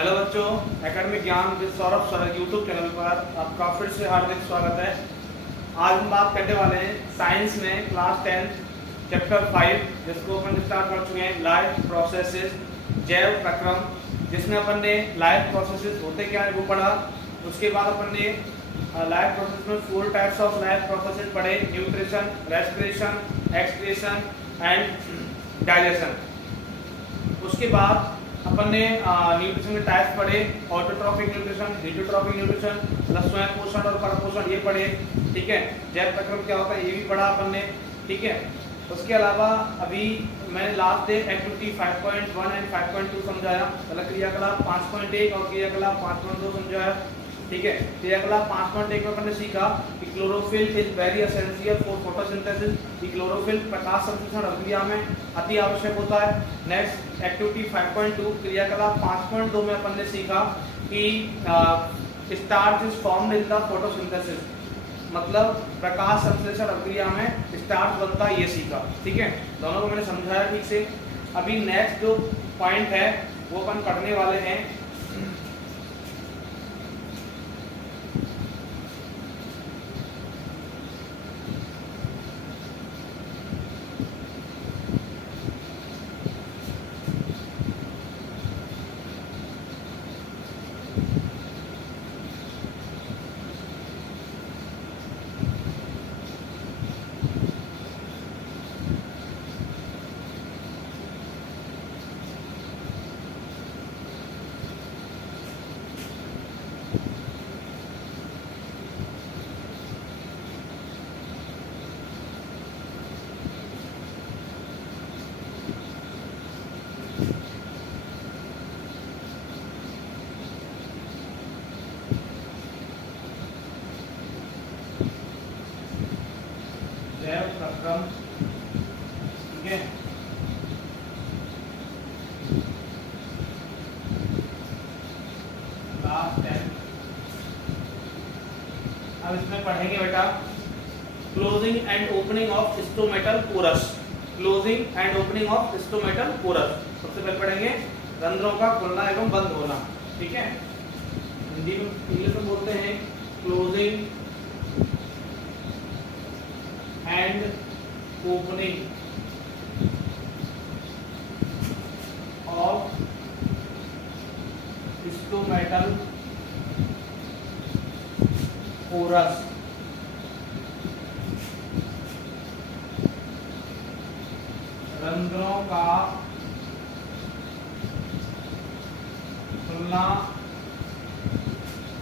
Hello बच्चों, academic ज्ञान with Saurabh sir YouTube channel पर आपका फिर से हार्दिक स्वागत है। आज हम बात करने वाले हैं साइंस में क्लास 10 चैप्टर 5 जिसको अपन स्टार्ट कर चुके हैं लाइफ प्रोसेसेस, जैव प्रक्रम, जिसमें अपन ने लाइफ प्रोसेसेस होते क्या है वो पढ़ा। उसके बाद अपन ने लाइफ प्रोसेस में 4 टाइप्स ऑफ लाइफ प्रोसेसेस पढ़े, nutrition, respiration, excretion and digestion. उसके बाद अपन ने न्यूट्रिशन के टाइप्स पढ़े, ऑटोट्रॉफिक न्यूट्रिशन, हेटरोट्रॉफिक न्यूट्रिशन, मतलब स्वयं पोषण और परपोषण, ये पढ़े। ठीक है, जैव प्रक्रम क्या होता है ये भी पढ़ा अपन ने। ठीक है, उसके अलावा अभी मैंने लास्ट डे एक्टिविटी 5.1 एंड 5.2 समझाया, मतलब क्रियाकलाप 5.1 और क्रियाकलाप 5.2 समझाया। ठीक है, क्रियाकलाप 5.1 में अपन ने सीखा कि chlorophyll is very essential for photosynthesis, कि क्लोरोफिल प्रकाश संश्लेषण अभिक्रिया में अति आवश्यक होता है। नेक्स्ट एक्टिविटी 5.2 क्रियाकलाप 5.2 में अपन ने सीखा कि starch is formed in the photosynthesis, मतलब प्रकाश संश्लेषण अभिक्रिया में स्टार्च बनता है, ये सीखा। ठीक है, दोनों को मैंने समझाया ठीक से। अभी नेक्स्ट जो पॉइंट है वो अपन पढ़ने वाले हैं जैव प्रक्रम। ठीक है, क्लास 10। अब इसमें पढ़ेंगे बेटा closing and opening of stomatal pores. Closing and opening of stomatal pores, सबसे पहले पढ़ेंगे रंध्रों का खुलना एवं बंद होना। ठीक है, हिंदी में इंग्लिश में बोलते हैं closing and opening of stomatal pores. रंध्रों का खुलना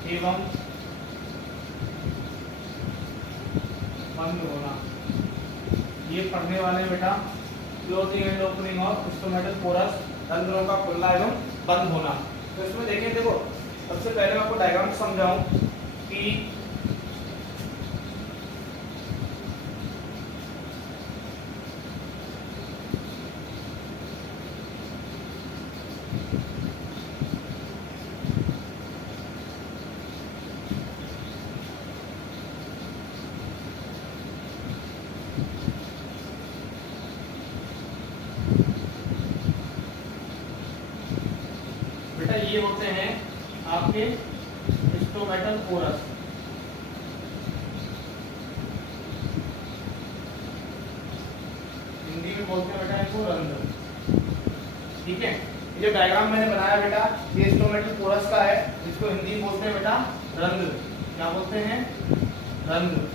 एवं बंद होना, ये पढ़ने वाले बेटा closing and opening of stomatal pores, रंध्रों का खुलना एवं बंद होना। तो इसमें देखिए, देखो सबसे पहले मैं आपको डायग्राम समझाऊं कि ये होते हैं आपके स्टोमेटल पोरस। हिंदी में बोलते हैं बेटा इसको रंध्र। ठीक है, ये जो डायग्राम मैंने बनाया बेटा ये स्टोमेटल पोरस का है, जिसको हिंदी में बोलते हैं बेटा रंध्र। क्या बोलते हैं? रंध्र।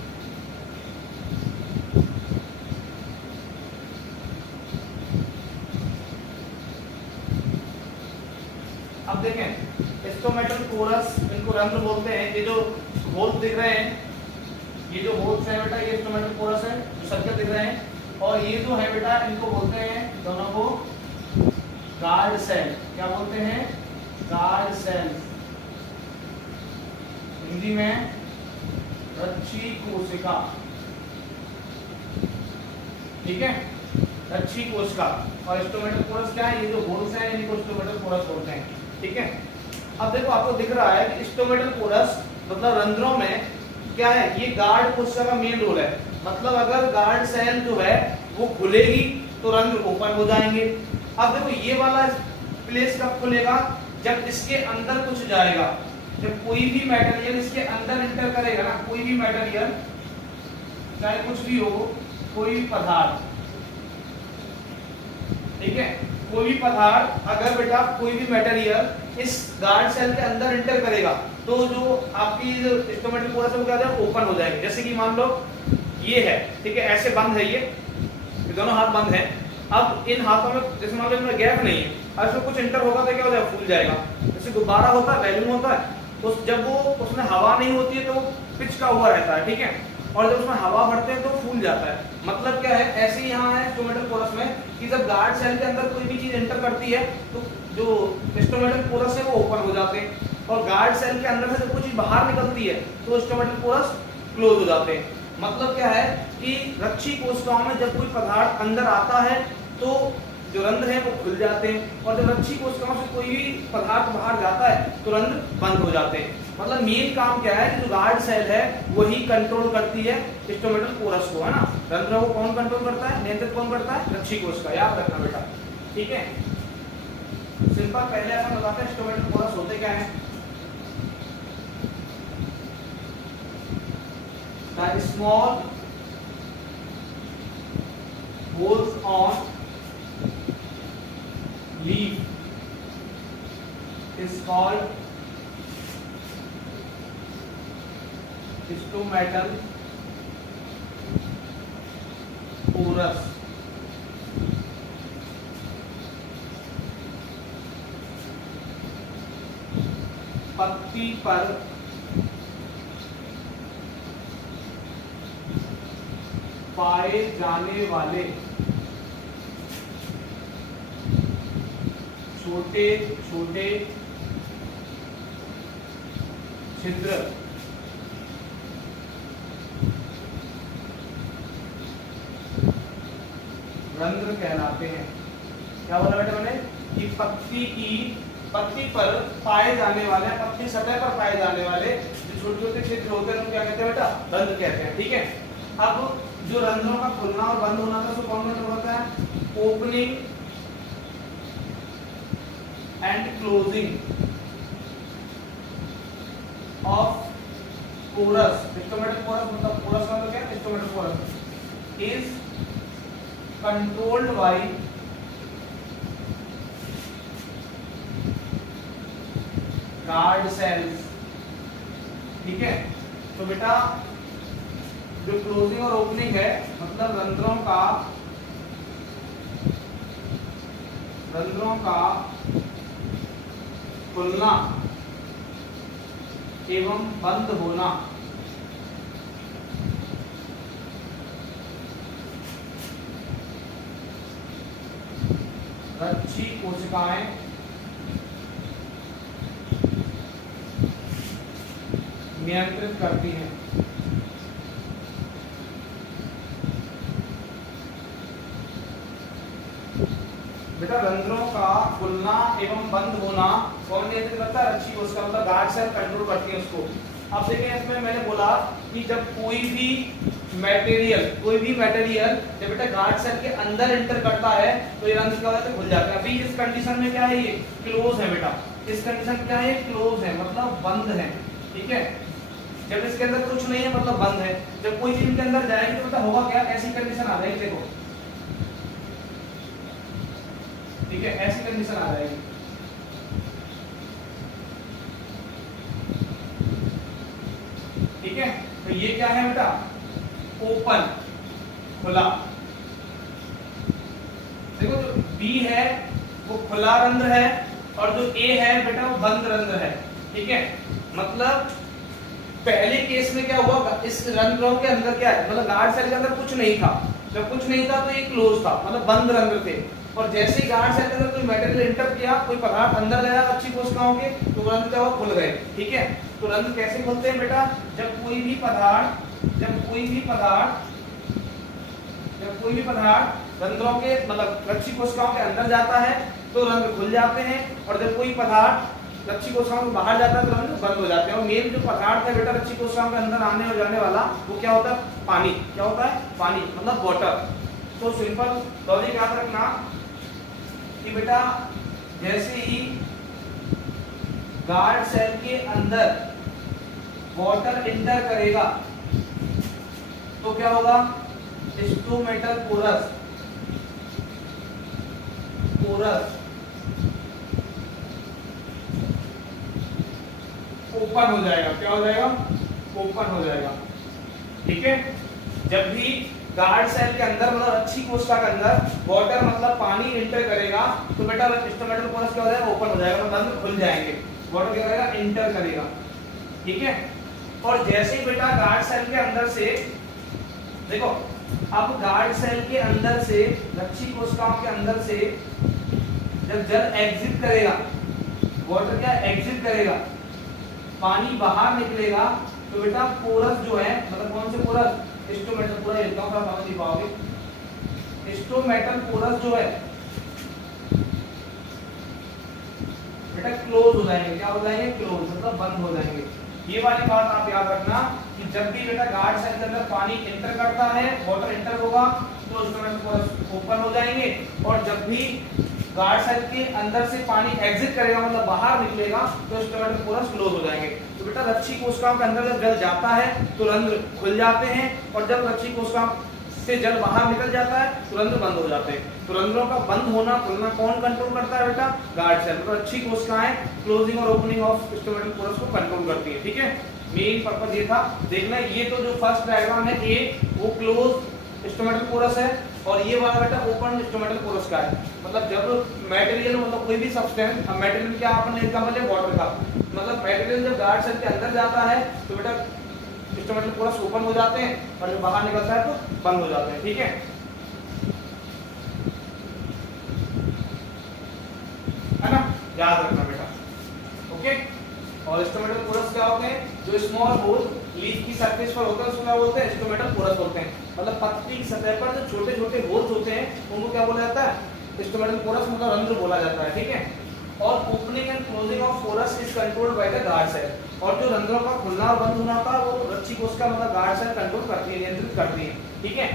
अब देखें स्टोमेटल पोरस, इनको रंध्र बोलते हैं। ये जो होल्स दिख रहे हैं, ये जो होल्स है बेटा ये स्टोमेटल पोरस है, जो सर्कल दिख रहे हैं। और ये जो है बेटा इनको बोलते हैं दोनों को गार्ड सेल। क्या बोलते हैं? Guard cell. हिंदी में रक्षी कोशिका। ठीक है, रक्षी कोशिका। और स्टोमेटल पोरस क्या है? ये जो होल्स हैं इनको स्टोमेटल पोरस बोलते हैं। ठीक है, अब देखो आपको दिख रहा है कि स्टोमेटल पोरस मतलब रंध्रों में क्या है, ये गार्ड कोशिका का मेन रोल है। मतलब अगर गार्ड सेल जो है वो खुलेगी तो रंध्र ओपन हो जाएंगे। अब देखो ये वाला प्लेस कब खुलेगा, जब इसके अंदर कुछ जाएगा, जब कोई भी मटेरियल इसके अंदर इंटर करेगा ना, कोई भी मटेरियल चाहे कुछ भी हो, कोई भी पदार्थ, ठीक है, कोई भी पदार्थ अगर बेटा कोई भी मटेरियल इस गार्ड सेल के अंदर इंटर करेगा तो जो आपकी स्टोमेटल पोरस है वो क्या हो जाएगा, ओपन हो जाएगी। जैसे कि मान लो ये है, ठीक है, ऐसे बंद है, ये दोनों हाथ बंद है। अब इन हाथों में जैसे मान लो इनमें गैप नहीं है, अब इसमें कुछ इंटर होगा तो क्या हो जाएगा, फूल जाएगा। जैसे गुब्बारा होता है, बैलून होता है, उस जब वो उसमें हवा नहीं होती है तो वो पिचका हुआ रहता है, ठीक है, और जब उसमें हवा भरते हैं तो फूल जाता है। मतलब क्या है, ऐसे ही यहाँ है स्टोमेटल पोरस में कि जब गार्ड सेल के अंदर कोई भी चीज एंटर करती है तो जो स्टोमेटल पोरस है वो ओपन हो जाते हैं, और गार्ड सेल के अंदर से जब कोई चीज बाहर निकलती है तो स्टोमेटल पोरस क्लोज हो जाते हैं। मतलब क्या है कि रक्षी कोशिकाओं में जब कोई पदार्थ अंदर आता है तो जो रंध्र है वो खुल जाते हैं, और जब रक्षी कोशिकाओं से कोई भी पदार्थ बाहर जाता है तो रंध्र बंद हो जाते हैं। मतलब मेन काम क्या है कि जो गार्ड सेल है वही कंट्रोल करती है स्टोमेटल पोरस को, है ना। रंध्रों को कौन कंट्रोल करता है, नियंत्रित कौन करता है, रक्षी कोशिका, याद रखना बेटा, ठीक है। सिंपल पहले अपन बताते हैं स्टोमेटल पोरस होते क्या है। The small holes on leaf is called stomatal porous. पत्ती पर पाए जाने वाले छोटे छोटे छिद्र रंध्र कहलाते हैं। क्या बोला बेटा मैंने कि पत्ती पर पाए जाने वाले, पत्ती सतह पर पाए जाने वाले जो छोटे छोटे छिद्र होते हैं उनको क्या कहते हैं बेटा, रंध्र कहते हैं, ठीक है। अब जो रंध्रों का खुलना और बंद होना था उसको कौन कंट्रोल करता है, opening and closing of pores. Stomatal pores मतलब पोरस का मतलब क्या है, stomatal pores is controlled by guard cells, ठीक है। तो बेटा जो क्लोजिंग और ओपनिंग है मतलब रंध्रों का खुलना एवं बंद होना रक्षी कोशिकाएं नियंत्रित करती हैं। बेटा रंध्रों का खुलना एवं बंद होना कौन नियंत्रित करता है, रक्षी कोशिका, मतलब गार्ड सेल कंट्रोल करती है उसको। अब देखिए इसमें मैंने बोला कि जब कोई भी मटेरियल जब बेटा गार्ड सेल के अंदर एंटर करता है तो ये रंध्र क्या होता है, खुल जाते हैं। अभी इस कंडीशन में क्या है, ये क्लोज है बेटा, इस कंडीशन क्या है, क्लोज है मतलब बंद है, ठीक है। जब इसके अंदर कुछ नहीं है मतलब बंद है। जब कोई चीज के अंदर जाएगी तो मतलब होगा क्या, ऐसी कंडीशन आ जाएगी, देखो, ठीक है, ऐसी कंडीशन आ जाएगी। ठीक है, तो ये क्या है बेटा, ओपन, खुला। देखो जो बी है वो खुला रंध्र है और जो ए है बेटा वो बंद रंध्र है, ठीक है। मतलब पहले केस में क्या हुआ, इस रंध्रों के अंदर क्या है, मतलब गार्ड सेल के अंदर कुछ नहीं था। जब कुछ नहीं था तो ये क्लोज था, मतलब बंद रंध्र थे। और जैसे ही गार्ड सेल के अंदर कोई मटेरियल एंटर किया, कोई पदार्थ अंदर गया अच्छी कोशिकाओं के, तो रंध्र क्या हुआ, खुल गए, ठीक है। तो रंध्र कैसे खुलते हैं बेटा, जब कोई भी पदार्थ रंध्रों के मतलब रक्षी कोशिकाओं के अंदर जाता है तो रंध्र खुल जाते हैं, और जब कोई पदार्थ रक्षी कोशिकाओं से बाहर जाता है तो रंध्र बंद हो जाते हैं। और मेन जो पदार्थ है बेटा रक्षी कोशिकाओं के अंदर आने और जाने वाला वो क्या होता है, पानी। क्या होता है, पानी, मतलब वाटर। तो सिंपल लॉजिक याद रखना कि बेटा जैसे ही गार्ड सेल के अंदर वाटर इंटर करेगा तो क्या होगा, स्टोमेटल पोरस ओपन हो जाएगा। क्या हो जाएगा, ओपन हो जाएगा। ठीक है, जब भी गार्ड सेल के अंदर मतलब अच्छी कोशिका के अंदर वाटर मतलब पानी इंटर करेगा तो बेटा स्टोमेटल पोरस क्या हो जाएगा, ओपन हो जाएगा, मतलब खुल जाएंगे, वाटर क्या करेगा, इंटर करेगा। ठीक है, और जैसे ही बेटा गार्ड सेल के अंदर से देखो, अब गार्ड सेल के अंदर से रक्षी कोशिकाओं के अंदर से जब जल एग्जिट करेगा, वाटर क्या एग्जिट करेगा, पानी बाहर निकलेगा तो बेटा पोरस जो है, मतलब कौन से पोरस, स्टोमेटल पोरस, एकदम समझ नहीं पाओगे, स्टोमेटल पोरस जो है बेटा क्लोज हो जाएंगे। क्या हो जाएंगे, क्लोज, मतलब बंद हो जाएंगे। ये वाली बात आप याद रखना कि जब भी बेटा गार्ड सेल के अंदर पानी एंटर करता है, वाटर एंटर होगा तो स्टोमेटल पोरस ओपन हो जाएंगे, और जब भी गार्ड सेल के अंदर से पानी एग्जिट करेगा, मतलब बाहर निकलेगा, तो स्टोमेटल पोरस क्लोज हो जाएंगे। तो बेटा रक्षी कोशिकाओं के अंदर जब जल जाता है तो रंध्र खुल जाते हैं, और जब रक्षी कोशिकाओं से जल बाहर निकल जाता है तो रंध्र बंद हो जाते हैं। तो रंध्रों का बंद होना खुलना कौन कंट्रोल करता है बेटा, गार्ड सेल। तो अच्छी कोशिकाएं क्लोजिंग और ओपनिंग ऑफ स्टोमेटल पोरस को कंट्रोल करती है। ठीक है, मेन पर्पस ये था देखना। ये तो जो फर्स्ट डायग्राम है ए, वो क्लोज स्टोमेटल पोरस है, और ये वाला बेटा ओपन स्टोमेटल पोरस का है। मतलब जब मटेरियल, मतलब कोई भी सब्सटेंस, अब मटेरियल क्या आपने एग्जांपल है वाटर का, मतलब मटेरियल जब गार्ड सेल के अंदर जाता है तो बेटा स्टोमेटल पोरस ओपन हो जाते हैं, और जब बाहर निकलता है तो बंद हो जाते हैं। ठीक है, है ना, याद रखना बेटा। ओके, और स्टोमेटल पोरस क्या होते हैं, जो स्मॉल होल लीफ की सरफेस पर होता है उसको क्या बोलते हैं, स्टोमेटल पोरस बोलते हैं। मतलब पत्ती की सतह पर जो छोटे छोटे होल्स होते हैं उनको क्या बोला जाता है, स्टोमेटल पोरस, मतलब रंध्र बोला जाता है। ठीक है, और opening and closing of pores is controlled by the guard cell, और जो रंध्रों का खुलना और बंद होना था वो रक्षी कोशिका मतलब गार्ड सेल कंट्रोल करती है, नियंत्रित करती है। ठीक है,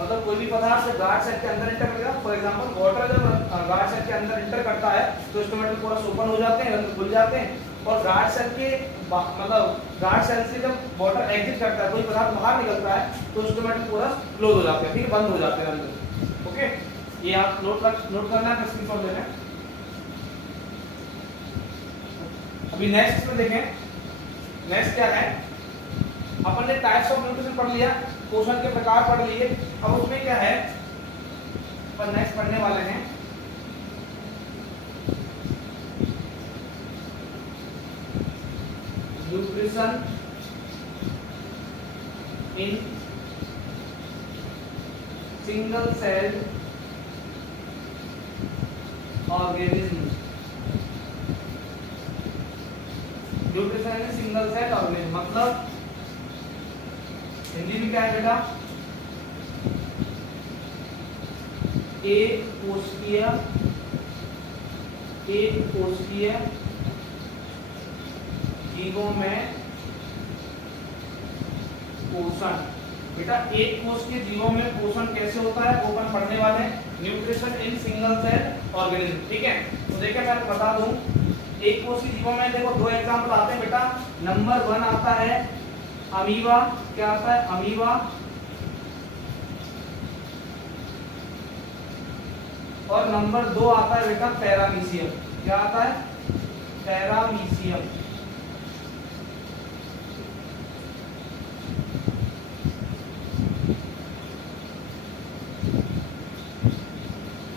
मतलब कोई भी पदार्थ जब गार्ड सेल के अंदर एंटर करेगा, फॉर एग्जांपल वाटर जब गार्ड सेल के अंदर एंटर करता है तो स्टोमेटल पोरस ओपन हो जाते हैं, रंध्र खुल जाते हैं, और गार्ड सेल के मतलब गार्ड सेल से जब वाटर एग्जिट करता है, कोई पदार्थ बाहर निकलता है तो स्टोमेटल पोरस क्लोज हो जाते हैं, फिर बंद हो जाते हैं रंध्र। ओके, ये आप नोट करना है, स्क्रीनशॉट लेना है। अभी नेक्स्ट में देखें, नेक्स्ट क्या है, अपन ने टाइप्स ऑफ न्यूट्रिशन पढ़ लिया, पोषण के प्रकार पढ़ लिए। अब उसमें क्या है, अपन नेक्स्ट पढ़ने वाले हैं nutrition in single cell organism. Nutrition in single cell organism मतलब हिंदी में क्या है बेटा, एक कोशिकीय जीवों में पोषण। बेटा एक कोशिकीय जीवों में पोषण कैसे होता है वो अपन पढ़ने वाले हैं, nutrition in single cell organism. ठीक है, तो देखिए मैं बता दूं, एक कोशिकीय जीवों में देखो दो एग्जांपल आते हैं बेटा। नंबर 1 आता है अमीबा, क्या आता है, अमीबा, और नंबर 2 आता है बेटा पैरामीशियम। क्या आता है, पैरामीशियम।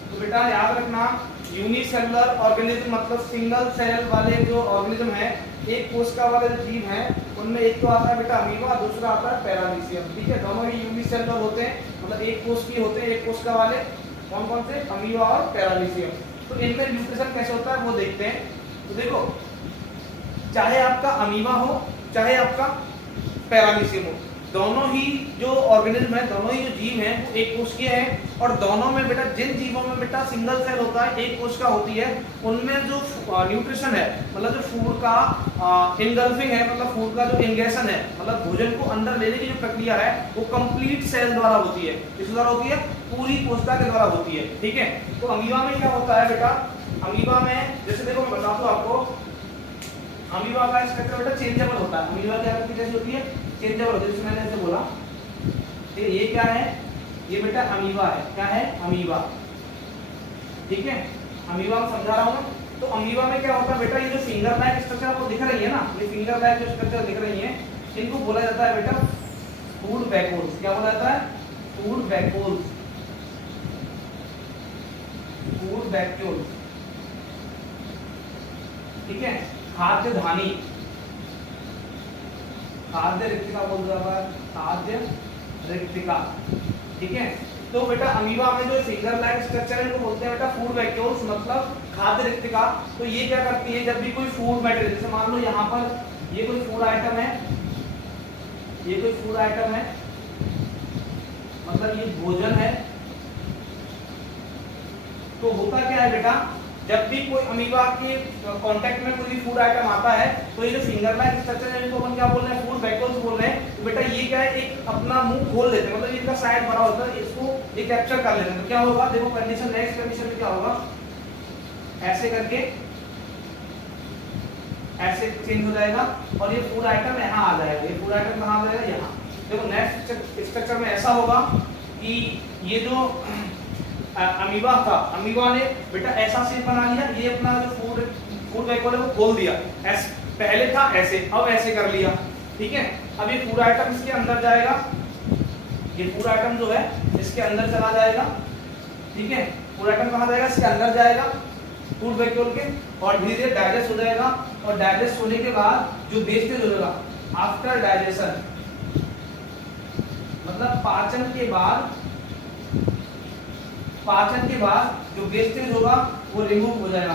तो बेटा याद रखना, यूनिसेलुलर ऑर्गेनिज्म मतलब सिंगल सेल वाले जो ऑर्गेनिज्म है, एक कोशिका वाले जो जीव हैं उनमें एक तो आता है बेटा अमीबा, दूसरा आता है पैरामीशियम। ठीक है, दोनों ही यूनिसेलुलर होते हैं, मतलब एक कोशिकीय होते हैं, एक कोशिका वाले। कौन कौन से, अमीबा और पैरामीशियम। तो इनमें न्यूट्रिशन कैसे होता है वो देखते हैं। तो देखो, चाहे आपका अमीबा हो चाहे आपका पैरामीशियम हो, दोनों ही जो ऑर्गेनिज्म है, दोनों ही जो जीव हैं वो एक कोशिकीय है, और दोनों में बेटा जिन जीवों में बेटा सिंगल सेल होता है, एक कोशिका होती है, उनमें जो न्यूट्रिशन है, मतलब जो फूड का इनगल्फिंग है, मतलब फूड का जो इंगेशन है, मतलब भोजन को अंदर लेने की जो प्रक्रिया है वो कंप्लीट सेल द्वारा होती है। किस द्वारा होती है, पूरी कोशिका के द्वारा होती है। ठीक है, तो अमीबा में क्या होता है बेटा, अमीबा में जैसे देखो मैं बताता हूँ आपको, अमीबा का स्ट्रक्चर बेटा चेंजेबल होता है। अमीबा की आकृति कैसी होती है? चेंजेबल होती है। जैसे मैंने ऐसे बोला ये क्या है? ये बेटा अमीबा है। क्या है? अमीबा। ठीक है, अमीबा में समझा रहा हूं मैं। तो अमीबा में क्या होता है बेटा, ये जो फिंगर लाइक स्ट्रक्चर आपको दिख रही है ना, ये फिंगर लाइक जो स्ट्रक्चर दिख रही है, इनको बोला जाता है बेटा फूड वैक्यूल्स। क्या बोला जाता है? Food vacuoles. फूड वैक्यूल्स, ठीक है, खाद्य धानी, खाद्य रिक्तिका बोल जाता है, खाद्य रिक्तिका। ठीक है, तो बेटा अमीबा में जो फिंगर लाइक स्ट्रक्चर है इनको बोलते हैं बेटा फूड वैक्यूल्स, मतलब खाद्य रिक्तिका। तो ये क्या करती है, जब भी कोई फूड मटेरियल, जैसे मान लो यहाँ पर ये कोई फूड आइटम है, ये कोई फूड आइटम है, मतलब ये भोजन है, तो होता क्या है बेटा, जब भी कोई अमीबा के कांटेक्ट में कोई फूड आइटम आता है तो ये जो फिंगर लाइक स्ट्रक्चर है इनको अपन क्या बोल रहे हैं? फूड वैक्यूल्स बोल रहे हैं। तो बेटा ये क्या है, एक अपना मुंह खोल देते हैं, मतलब इनका साइड भरा होता है, इसको ये कैप्चर कर लेते हैं। तो क्या होगा, देखो कंडीशन, नेक्स्ट कंडीशन में क्या होगा, ऐसे करके ऐसे चेंज हो जाएगा और ये फूड आइटम यहाँ आ जाएगा। ये फूड आइटम कहाँ आ जाएगा? यहाँ। देखो नेक्स्ट स्ट्रक्चर में ऐसा होगा कि ये जो अमीबा था, अमीबा ने बेटा ऐसा शेप बना लिया, ये अपना जो फूड वैक्यूल है वो खोल दिया। पहले था ऐसे, अब ऐसे कर लिया। ठीक है, अब ये फूड आइटम इसके अंदर जाएगा, ये फूड आइटम जो है इसके अंदर चला जाएगा। ठीक है, फूड आइटम कहाँ जाएगा? इसके अंदर जाएगा फूड वैक्यूल के, और धीरे धीरे डाइजेस्ट हो जाएगा। और डाइजेस्ट होने के बाद जो वेस्टेज हो जाएगा आफ्टर डाइजेशन, मतलब पाचन के बाद जो वेस्टेज होगा वो रिमूव हो जाएगा।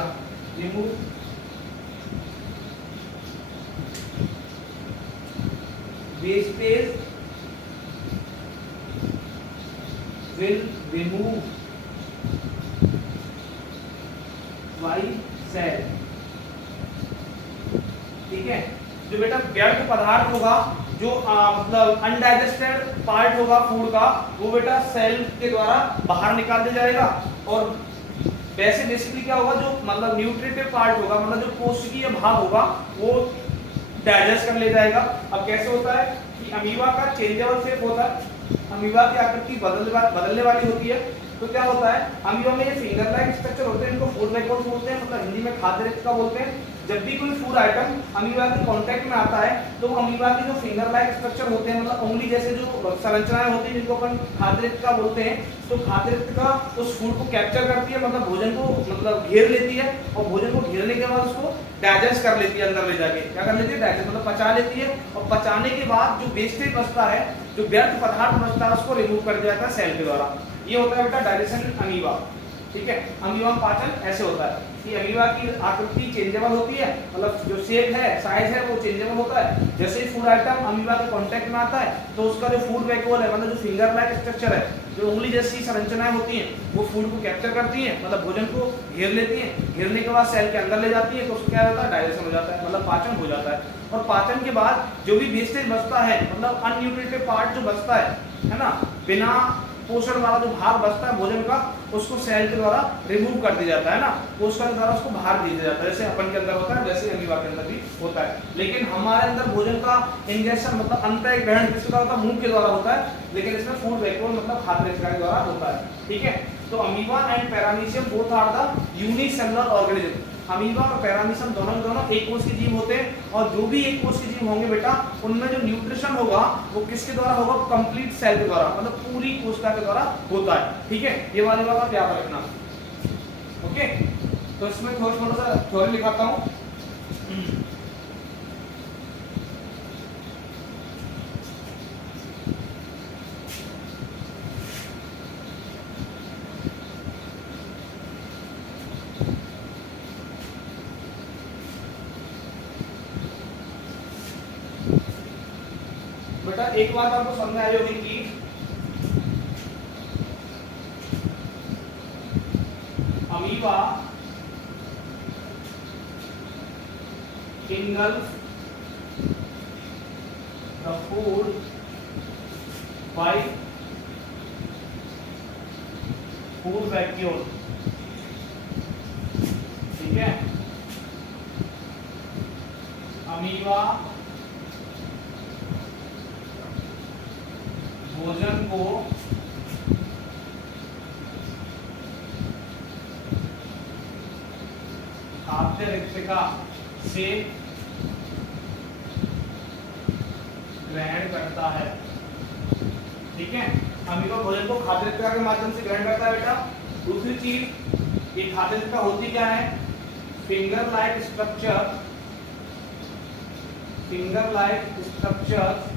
Remove, wastage will remove by cell. ठीक है, जो बेटा व्यर्थ पदार्थ होगा, जो मतलब अनडाइजेस्टेड पार्ट होगा फूड का, वो बेटा सेल के द्वारा बाहर निकाल दिया जाएगा। और वैसे बेसिकली क्या होगा, जो मतलब न्यूट्रिटिव पार्ट होगा, मतलब जो पोषकीय भाग होगा, वो डाइजेस्ट कर ले जाएगा। अब कैसे होता है कि अमीबा का चेंजेबल शेप होता है, अमीबा की आकृति बदलने वाली होती है। तो क्या होता है, अमीबा में ये फिंगर लाइक स्ट्रक्चर होते हैं, इनको फूड वैक्यूल्स बोलते हैं, मतलब हिंदी में खाद्य रिक्तिका बोलते हैं। जब भी कोई फूड आइटम अमीबा के कांटेक्ट में आता है तो अमीबा के जो फिंगर लाइक स्ट्रक्चर होते हैं, मतलब उंगली जैसे जो संरचनाएं होती हैं, जिनको अपन खाद्य रिक्तिका बोलते हैं, तो खाद्य रिक्तिका उस फूड को कैप्चर करती है, मतलब भोजन को मतलब घेर लेती है, और भोजन को घेरने के बाद उसको डाइजेस्ट कर लेती है, अंदर ले जाके क्या कर लेती है? डाइजेस्ट, मतलब पचा लेती है। और पचाने के बाद जो वेस्टेज बचता है, जो व्यर्थ पदार्थ बचता है, उसको रिमूव कर दिया जाता है सेल के द्वारा। ये होता है बेटा डाइजेशन अमीबा। ठीक है, अमीबा में पाचन ऐसे होता है कि अमीबा की आकृति चेंजेबल होती है, मतलब जो शेप है, साइज है, वो चेंजेबल होता है। जैसे ही फूड आइटम अमीबा के कांटेक्ट में आता है तो उसका जो फूड वैक्यूल है, मतलब जो फिंगर लाइक स्ट्रक्चर है, जो उंगली जैसी संरचनाएं होती हैं, वो फूड को कैप्चर करती हैं, मतलब भोजन को घेर लेती हैं। घेरने के बाद सेल के अंदर ले जाती है, तो उसको क्या होता है? डाइजेशन हो जाता है, मतलब पाचन हो जाता है। और पाचन के बाद जो भी वेस्टेज बचता है, मतलब अनन्यूट्रिटिव पार्ट जो बचता है ना, बिना पोषण वाला जो भाग बचता है भोजन का, उसको सेल के द्वारा रिमूव कर दिया जाता है ना, कोशिका के द्वारा उसको बाहर दे दिया जाता है। जैसे अपन के अंदर होता है, वैसे अमीबा के अंदर भी होता है। लेकिन हमारे अंदर भोजन का इंजेक्शन, मतलब अंतः ग्रहण किसके द्वारा होता है? मुंह के द्वारा होता है, लेकिन इसमें फूड वैक्यूल मतलब खाद्य रिक्तिका के द्वारा होता है। ठीक है, तो amoeba and paramecium both are the unicellular organism. Amoeba और पैरामीशियम दोनों एक कोष के जीव होते हैं, और जो भी एक कोष के जीव होंगे बेटा, उनमें जो न्यूट्रिशन होगा वो किसके द्वारा होगा? कंप्लीट सेल के द्वारा, मतलब पूरी कोशिका के द्वारा होता है। ठीक है, ये वाली बात आप याद रखना। ओके, तो इसमें थोड़ा सा थ्योरी लिखाता हूँ। बेटा एक बात आपको समझ आई होगी कि amoeba engulf the food by food vacuole। ठीक है, अमीबा भोजन को खाद्य रिक्तिका से ग्रहण करता है। ठीक है, अमीबा भोजन को खाद्य रिक्तिका के माध्यम से ग्रहण करता है बेटा। दूसरी चीज, ये खाद्य रिक्तिका होती क्या है? Finger like structure, finger like structure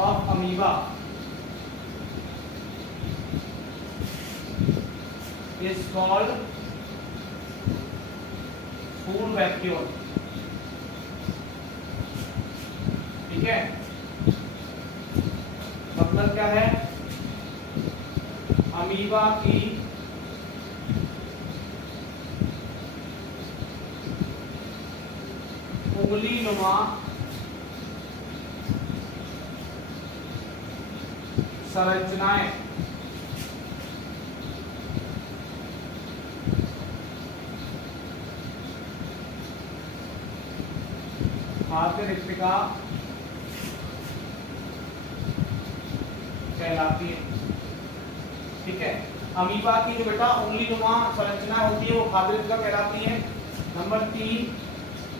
of amoeba is called food vacuole। ठीक है, मतलब क्या है? अमीबा की उंगली नुमा संरचनाएं खाद्य रिक्तिका कहलाती है। ठीक है, अमीबा की जो बेटा उंगली नुमा संरचना होती है वो खाद्य रिक्तिका कहलाती है। नंबर 3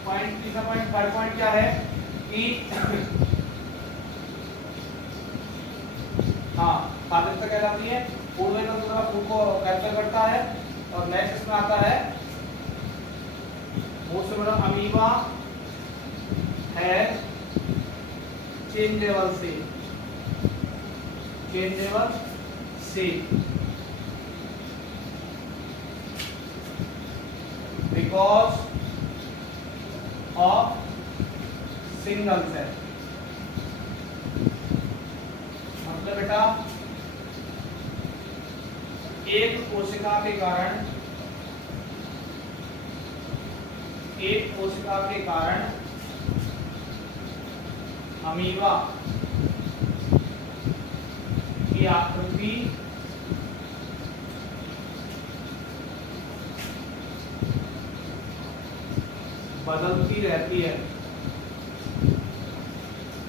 पॉइंट, तीसरा पॉइंट, थर्ड पॉइंट क्या है कि हाँ खाद्य रिक्तिका कहलाती है। फूड फूड को कैप्चर करता है। और नेक्स्ट इसमें आता है मोस्ट बड़ा अमीबा है changeable cell, changeable cell because of single cell. मतलब बेटा एक कोशिका के कारण, एक कोशिका के कारण अमीबा की आकृति बदलती रहती है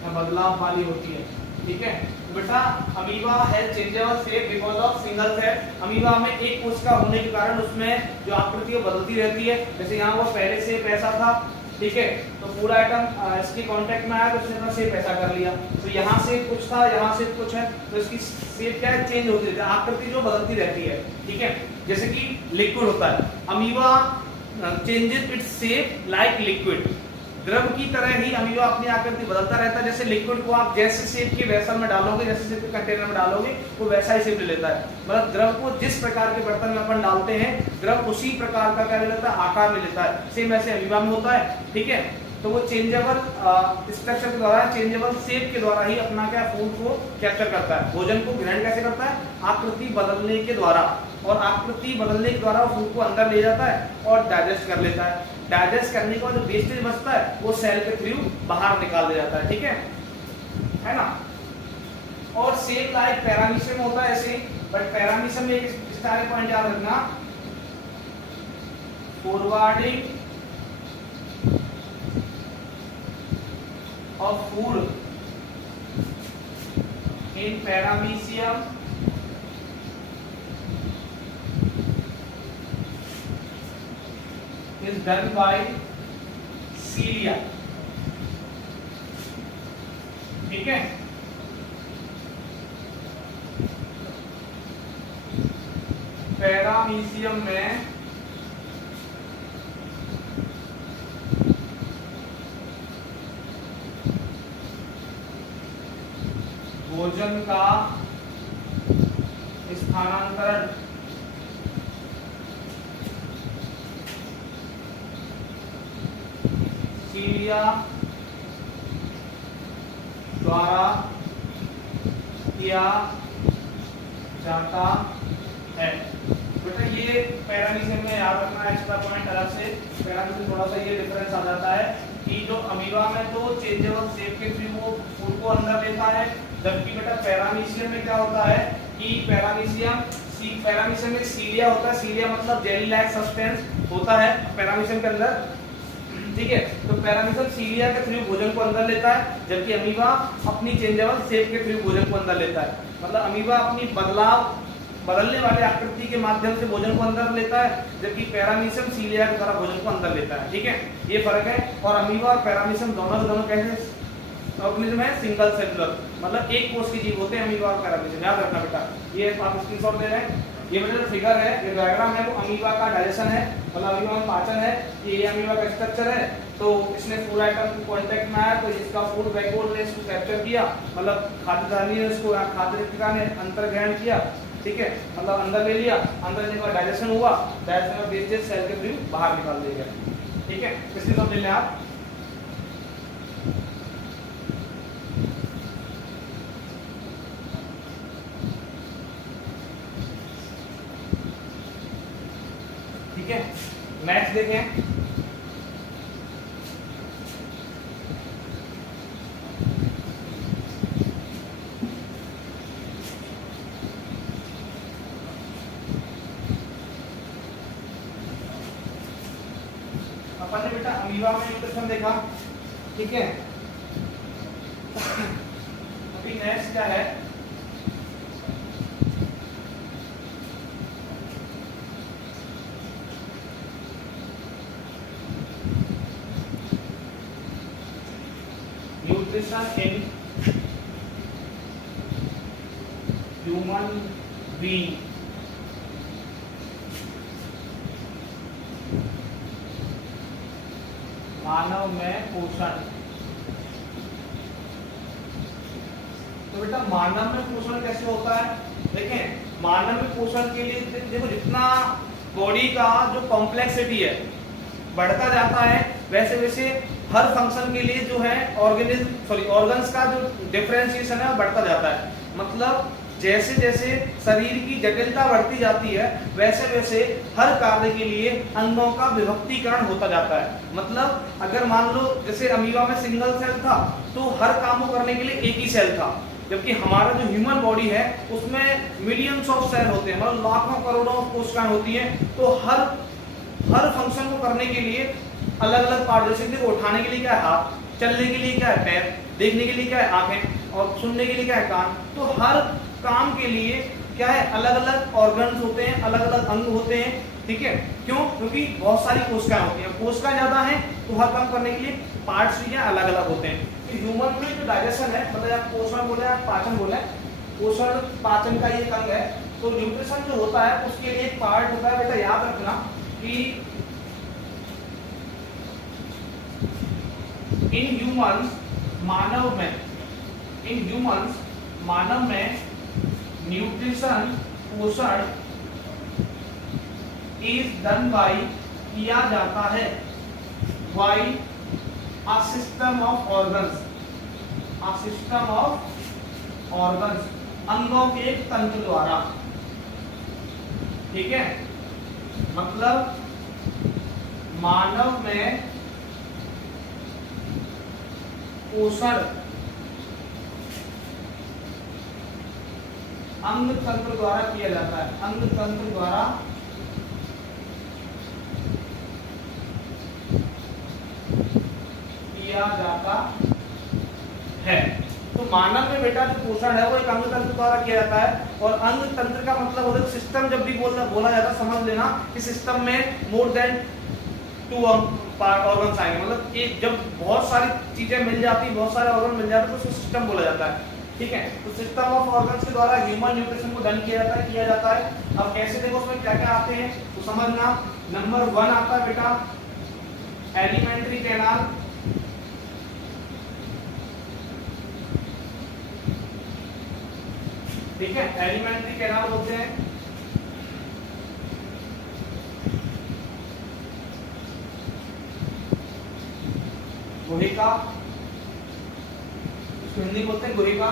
या बदलाव वाली होती है। ठीक है, तो बेटा अमीबा है changeable shape because of single cell. Amoeba में एक कोशिका होने के कारण उसमें जो आकृति है बदलती रहती है। जैसे यहाँ वो पहले शेप ऐसा था, ठीक है, तो पूरा आइटम इसके कांटेक्ट में आया तो उसने अपना शेप ऐसा कर लिया। तो यहाँ से कुछ था, यहाँ से कुछ है, तो इसकी शेप क्या है? चेंज होती रहती है, आकृति जो बदलती रहती है। ठीक है, जैसे कि लिक्विड होता है, amoeba changes its shape like liquid. द्रव की तरह ही अमीबा अपनी आकृति बदलता रहता है। जैसे लिक्विड को आप जैसे शेप के वेसल में डालोगे, जैसे शेप के कंटेनर में डालोगे, वो वैसा ही शेप ले लेता है। मतलब द्रव को जिस प्रकार के बर्तन में अपन डालते हैं, द्रव उसी प्रकार का क्या ले लेता है? आकार में लेता है। सेम ऐसे अमीबा में होता है। ठीक है, तो वो चेंजेबल स्ट्रक्चर के द्वारा, चेंजेबल शेप के द्वारा ही अपना क्या फूड को कैप्चर करता है। भोजन को ग्रहण कैसे करता है? आकृति बदलने के द्वारा। और आकृति बदलने के द्वारा वो फूड को अंदर ले जाता है और डाइजेस्ट कर लेता है। डाइजेस्ट करने के बाद जो वेस्टेज बचता है वो सेल के थ्रू बाहर निकाल दिया जाता है। ठीक है ना। और सेम लाइक पैरामीशियम होता है ऐसे, बट पैरामीशियम में एक सारे पॉइंट याद रखना, forwarding of food in paramecium is done by cilia। ठीक है, पैरामीशियम में भोजन का स्थानांतरण सीलिया द्वारा किया जाता है। बेटा ये पैरामीशियम में याद रखना एक्स्ट्रा पॉइंट अलग से। पैरामीशियम थोड़ा सा ये डिफरेंस आ जाता है कि जो अमीबा में तो चेंजेबल शेप के थ्रू वो फूड को अंदर लेता है, जबकि बेटा पैरामीशियम में क्या होता है कि पैरामीशियम में सीलिया होता है। सीलिया मतलब जेली लाइक सब्सटेंस। होता है पैरामीशियम के अंदर, ठीक है। तो पैरामीशियम सीलिया के थ्रू भोजन को अंदर लेता है, जबकि अमीबा अपनी चेंजेबल शेप के थ्रू भोजन को अंदर लेता है। मतलब अमीबा अपनी बदलने वाले आकृति के माध्यम से भोजन को अंदर लेता है, जबकि पैरामीशियम सीलिया के द्वारा भोजन को अंदर लेता है, ठीक है। ये फर्क है। और अमीबा और पैरामीशियम दोनों कैसे ऑर्गेनिज्म है, सिंगल सेलुलर, मतलब एक कोष के जीव होते हैं अमीबा और पैरामीशियम, याद रखना बेटा। ये आप स्क्रीनशॉट ले रहे हैं। ये बेटा जो फिगर है, ये डायग्राम है, वो अमीबा का डाइजेशन है, मतलब अमीबा में पाचन है। ये अमीबा का स्ट्रक्चर है। तो इसने फूड आइटम कांटेक्ट में आया तो इसका फूड वैक्यूल ने इसको कैप्चर किया, मतलब खाद्यधानी ने इसको खाद्य ने अंतर ग्रहण किया, ठीक है, मतलब अंदर ले लिया। अंदर लेने के बाद डाइजेशन हुआ, डाइजेशन में वेस्टेज सेल के थ्रू बाहर निकाल दिया गया, ठीक है। इसके सब ले लें आप। ठीक है, नेक्स्ट देखें। अपन ने बेटा अमीबा में न्यूट्रिशन देखा, ठीक है। अभी नेक्स्ट क्या है, न्यूट्रिशन इन ह्यूमन बीइंग। मानव में पोषण। तो बेटा मानव में पोषण कैसे होता है, देखें। मानव में पोषण के लिए देखो, जितना बॉडी का जो कॉम्प्लेक्सिटी है बढ़ता जाता है, वैसे वैसे हर फंक्शन के लिए जो है ऑर्गन्स का जो डिफरेंशिएशन है बढ़ता जाता है। मतलब जैसे जैसे शरीर की जटिलता बढ़ती जाती है, वैसे वैसे हर कार्य के लिए अंगों का विभक्तीकरण होता जाता है। मतलब अगर मान लो जैसे अमीबा में सिंगल सेल था, तो हर काम को करने के लिए एक ही सेल था, जबकि हमारा जो ह्यूमन बॉडी है उसमें मिलियंस ऑफ सेल होते हैं, मतलब लाखों करोड़ों कोशिकाएं होती हैं। तो हर फंक्शन को करने के लिए अलग अलग पार्ट, जैसे देखो उठाने के लिए क्या है हाथ, चलने के लिए क्या है पैर, देखने के लिए क्या है आंखें, और सुनने के लिए क्या है कान। तो हर काम के लिए क्या है अलग अलग ऑर्गन्स होते हैं, अलग अलग अंग होते हैं, ठीक है। क्यों? क्योंकि बहुत सारी कोशिकाएं होती हैं, कोशिकाएं ज्यादा हैं तो हर काम करने के लिए पार्ट्स भी क्या अलग अलग होते हैं। तो ह्यूमन में जो डाइजेशन है, मतलब आप पोषण बोले आप पाचन बोले, पोषण पाचन का ये अंग है। तो न्यूट्रिशन जो होता है उसके लिए एक पार्ट होता है बेटा, याद रखना कि इन ह्यूमंस मानव में न्यूट्रिशन पोषण इज डन बाय किया जाता है by a system of organs, अंगों के एक तंत्र द्वारा, ठीक है। मतलब मानव में पोषण अंग तंत्र द्वारा किया जाता है, अंग तंत्र द्वारा किया जाता है। तो मानव में बेटा जो पोषण है वो एक अंग तंत्र द्वारा किया जाता है। और अंग तंत्र का मतलब होता है सिस्टम, जब भी बोला जाता है समझ लेना कि सिस्टम में मोर देन 2 ऑर्गन्स आएंगे। मतलब एक जब बहुत सारी चीजें मिल जाती, बहुत सारे ऑर्गन मिल जाते हैं तो उसे सिस्टम बोला जाता है, ठीक है। तो सिस्टम ऑफ ऑर्गन्स के द्वारा ह्यूमन न्यूट्रिशन को डन किया जाता है। अब कैसे देखो उसमें क्या क्या आते हैं तो समझना। नंबर 1 आता है बेटा एलिमेंट्री कैनाल, ठीक है। एलिमेंट्री कैनाल बोलते हैं गुहिका, इसको हिंदी बोलते हैं गुहिका।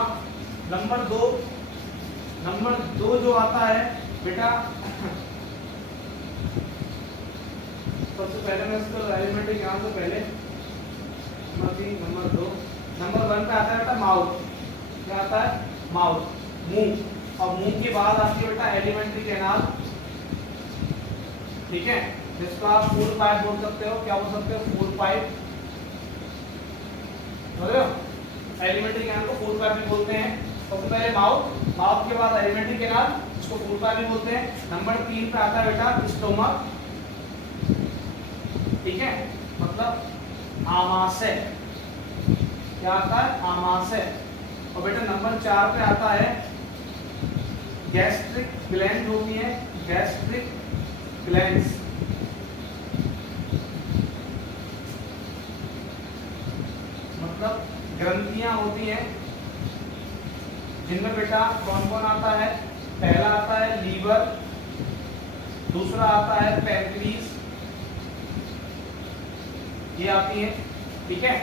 नंबर 2 जो आता है बेटा, सबसे पहले मैं इसको एलिमेंट्री कैनाल से पहले नंबर 2 नंबर 1 पे आता है बेटा माउथ। क्या आता है? माउथ, मुंह। और मुंह के बाद आती है बेटा एलिमेंट्री कैनाल, ठीक है। जिसको आप फूड पाइप बोल सकते हो। क्या बोल सकते हो? Food pipe. समझ रहे हो? एलिमेंट्री कैनाल को फूड पाइप भी बोलते हैं। सबसे पहले माउथ, माउथ के बाद एलिमेंट्री कैनाल, इसको फूड पाइप भी बोलते हैं। नंबर 3 पे आता है बेटा स्टोमक, ठीक है, मतलब आमाशय। क्या आता है? आमाशय। और बेटा नंबर 4 पे आता है गैस्ट्रिक ग्लैंड होती है, गैस्ट्रिक ग्लैंड्स। मतलब ग्रंथियां होती हैं जिनमें बेटा कौन कौन आता है? पहला आता है लीवर, दूसरा आता है पैंक्रीज, ये आती है, ठीक है।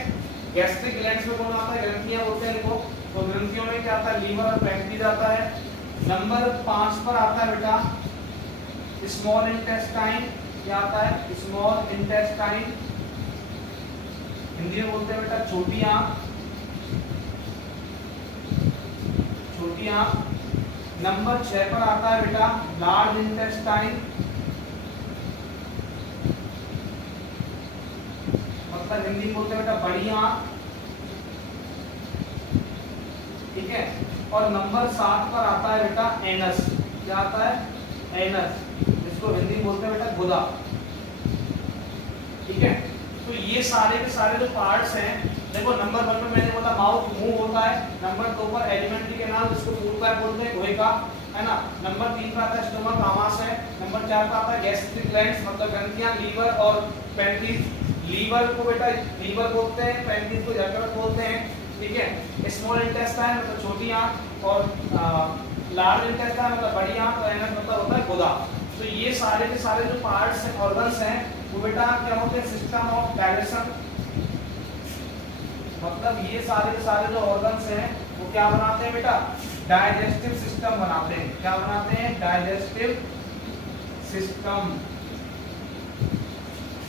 गैस्ट्रिक ग्लैंड्स में कौन आता है? ग्रंथियां बोलते हैं इनको। तो ग्रंथियों में क्या आता है? लीवर और पैंक्रीज आता है। नंबर 5 पर आता है बेटा स्मॉल इंटेस्टाइन। क्या आता है? स्मॉल इंटेस्टाइन, हिंदी में बोलते हैं बेटा छोटी आंत, छोटी आंत। नंबर 6 पर आता है बेटा लार्ज इंटेस्टाइन, मतलब हिंदी में बोलते हैं बेटा बड़ी आंत, ठीक है। और नंबर 7 पर आता है बेटा एनस। क्या आता है? एनस, जिसको हिंदी में बोलते हैं बेटा गुदा, ठीक है। तो ये सारे के सारे जो पार्ट्स हैं, देखो नंबर 1 में मैंने बोला माउथ, मुंह होता है। नंबर 2 पर एलिमेंट्री कैनाल, जिसको फूड पाइप बोलते हैं, गुहिका, है ना। नंबर 3 पर आता है स्टोमक, आमाशय। नंबर 4 पर आता है गैस्ट्रिक ग्लैंड्स, मतलब ग्रंथियां, लीवर और पैंक्रीज। लीवर को बेटा लीवर बोलते हैं, पैंक्रीज को यकृत बोलते हैं, ठीक है। स्मॉल इंटेस्टाइन मतलब छोटी आंत, और लार्ज इंटेस्टाइन मतलब बड़ी आंत, और एनस मतलब होता है गुदा। तो ये सारे के सारे जो पार्ट्स हैं, ऑर्गन्स हैं, वो बेटा क्या होते हैं? System of digestion. मतलब ये सारे के सारे जो ऑर्गन्स हैं वो क्या बनाते हैं बेटा? डाइजेस्टिव सिस्टम बनाते हैं। क्या बनाते हैं? डाइजेस्टिव सिस्टम,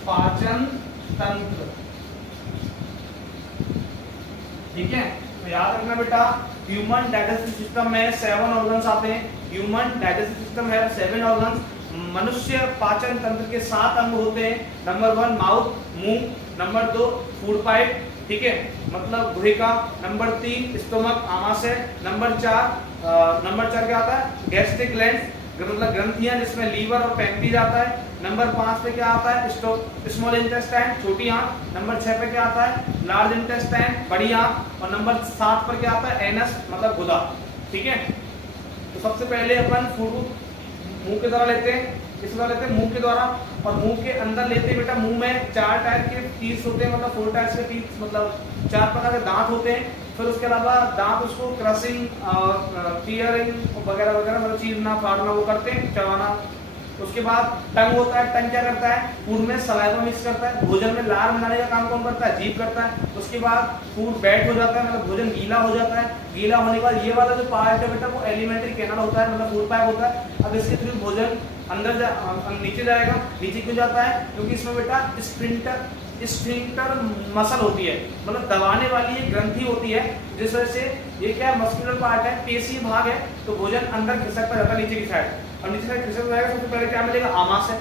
पाचन तंत्र, ठीक है। तो याद रखना बेटा ह्यूमन डाइजेस्टिव सिस्टम में 7 ऑर्गन्स आते हैं। ह्यूमन डाइजेस्टिव सिस्टम है 7 ऑर्गन्स। मनुष्य पाचन तंत्र के 7 अंग होते हैं। नंबर 1 माउथ, मुंह। नंबर 2 फूड पाइप, ठीक है, मतलब गुहिका। नंबर 3 स्टोमक, आमाशय। नंबर 4 क्या आता है? गैस्ट्रिक ग्लैंड्स, मतलब ग्रंथियां, जिसमें लीवर और पैंक्रीज आता है। नंबर 5 पे क्या आता है? स्मॉल इंटेस्टाइन, छोटी आंत। नंबर 6 पे क्या आता है? लार्ज इंटेस्टाइन, बड़ी आंत। और नंबर 7 पर क्या आता है? एनस, मतलब गुदा, ठीक है। तो सबसे पहले अपन फूड मुंह के द्वारा लेते हैं, किस द्वारा लेते हैं? मुंह के द्वारा। और मुंह के अंदर लेते हैं बेटा, मुंह में 4 टाइप के टीथ होते हैं, मतलब 4 टाइप्स के टीथ, मतलब 4 प्रकार के दांत होते हैं। फिर उसके अलावा दांत उसको क्रशिंग और टीयरिंग वगैरह वगैरह, मतलब चीरना फाड़ना वो करते हैं, चबाना। उसके बाद टंग होता है। टंग क्या करता है? फूड में सलाइवा मिक्स करता है। भोजन में लार बनाने का काम कौन करता है? जीभ करता है। उसके बाद फूड बैड हो जाता है, मतलब भोजन गीला हो जाता है। गीला होने के बाद ये वाला जो पार्ट है बेटा वो एलिमेंट्री कैनाल होता है, मतलब फूड पाइप होता है। अब इसके थ्रू भोजन नीचे जाएगा। नीचे क्यों जाता है? क्योंकि इसमें बेटा स्फिंक्टर मसल होती है, मतलब दबाने वाली एक ग्रंथि होती है, जिस वजह से ये क्या मस्कुलर पार्ट है, पेशी भाग है, तो भोजन अंदर खिसकता जाता है नीचे की साइड। और नीचे साइड खिसक जाएगा, सबसे पहले क्या मिलेगा? आमाशय।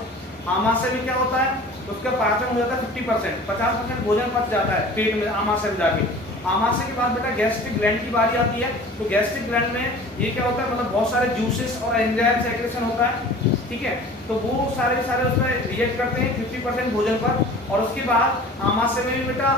आमाशय में क्या होता है? उसका पाचन हो जाता है 50%, 50% भोजन पच जाता है पेट में, आमाशय में जाके। आमाशय के बाद बेटा गैस्ट्रिक ग्लैंड की बारी आती है। तो गैस्ट्रिक ग्लैंड में ये क्या होता है? मतलब बहुत सारे जूसेस और एंजाइम सेक्रेशन होता है, ठीक है। तो वो सारे सारे उसमें रिएक्ट करते हैं 50% भोजन पर। और उसके बाद आमाशय में भी बेटा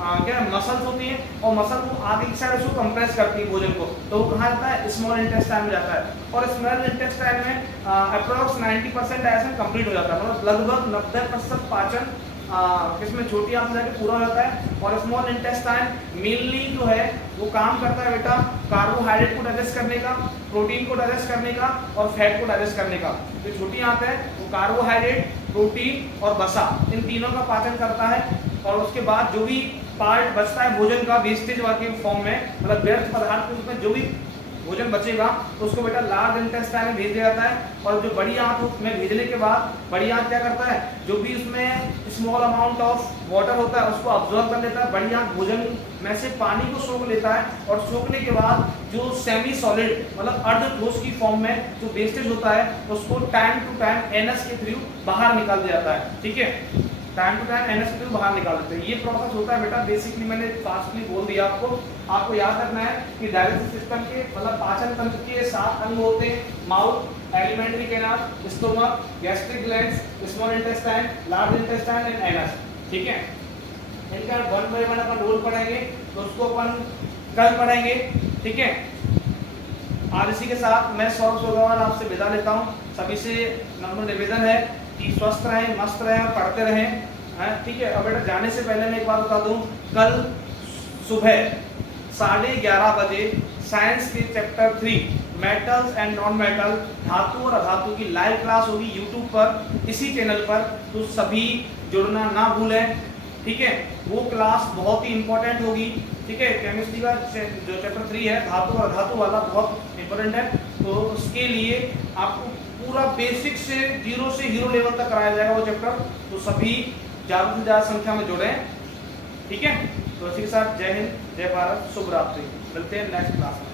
क्या मसल्स होती हैं, और मसल को आगे की साइड उसको कंप्रेस करती है भोजन को, तो वो कहाँ जाता है? स्मॉल इंटेस्टाइन में जाता है। और स्मॉल इंटेस्टाइन में अप्रोक्स 90% डाइजेशन कंप्लीट हो जाता है, मतलब लगभग 90% पाचन किसमें? छोटी आंत में जाके पूरा हो जाता है। और स्मॉल इंटेस्टाइन मेनली जो है वो काम करता है बेटा कार्बोहाइड्रेट को डाइजेस्ट करने का, प्रोटीन को डाइजेस्ट करने का, और फैट को डाइजेस्ट करने का। जो छोटी आंत है वो कार्बोहाइड्रेट, प्रोटीन और वसा, इन तीनों का पाचन करता है। और उसके बाद जो भी पार्ट बचता है भोजन का वेस्टेज के फॉर्म में, मतलब व्यर्थ पदार्थ के रूप में जो भी भोजन बचेगा तो उसको बेटा लार्ज इंटेस्टाइन में भेज दिया जाता है, और जो बड़ी आंत में भेजने के बाद बड़ी आंत क्या करता है, जो भी उसमें स्मॉल अमाउंट ऑफ वाटर होता है उसको अब्जॉर्ब कर लेता है। बड़ी आंत भोजन में से पानी को सोख लेता है, और सोखने के बाद जो सेमी सॉलिड मतलब अर्ध ठोस की फॉर्म में जो वेस्टेज होता है उसको टाइम टू टाइम एनएस के थ्रू बाहर निकाल दिया जाता है। ठीक है, टाइम टू टाइम एनएस के थ्रू बाहर निकाल देते हैं। ये प्रोसेस होता है बेटा, बेसिकली मैंने फास्टली बोल दिया आपको याद रखना है कि डाइजेस्टिव सिस्टम के मतलब पाचन तंत्र के 7 अंग होते हैं, mouth, alimentary canal, stomach, gastric glands, small intestine, large intestine and anus. ठीक है, इनका वन बाय वन अपन रोल पढ़ेंगे, तो उसको अपन कल पढ़ेंगे। ठीक है, आज इसी के साथ मैं सौरभ सोगावाल आपसे विदा लेता हूँ। सभी से नम्र निवेदन है कि स्वस्थ रहें, मस्त रहें और पढ़ते रहें। ठीक है, अब बेटा जाने से पहले मैं एक बात बता दूं, कल सुबह 11:30 बजे साइंस के chapter 3 metals and non metal, धातु और अधातु की लाइव क्लास होगी यूट्यूब पर, इसी चैनल पर, तो सभी जुड़ना ना भूलें। ठीक है, वो क्लास बहुत ही इंपॉर्टेंट होगी। ठीक है, केमिस्ट्री का जो चैप्टर 3 है धातु और अधातु वाला बहुत इंपॉर्टेंट है, तो उसके लिए आपको पूरा बेसिक से जीरो से हीरो लेवल तक कराया जाएगा वो चैप्टर, तो सभी ज़्यादा से ज़्यादा संख्या में जुड़ें। ठीक है, तो इसी के साथ जय हिंद, जय भारत, शुभ रात्रि, मिलते हैं नेक्स्ट क्लास में।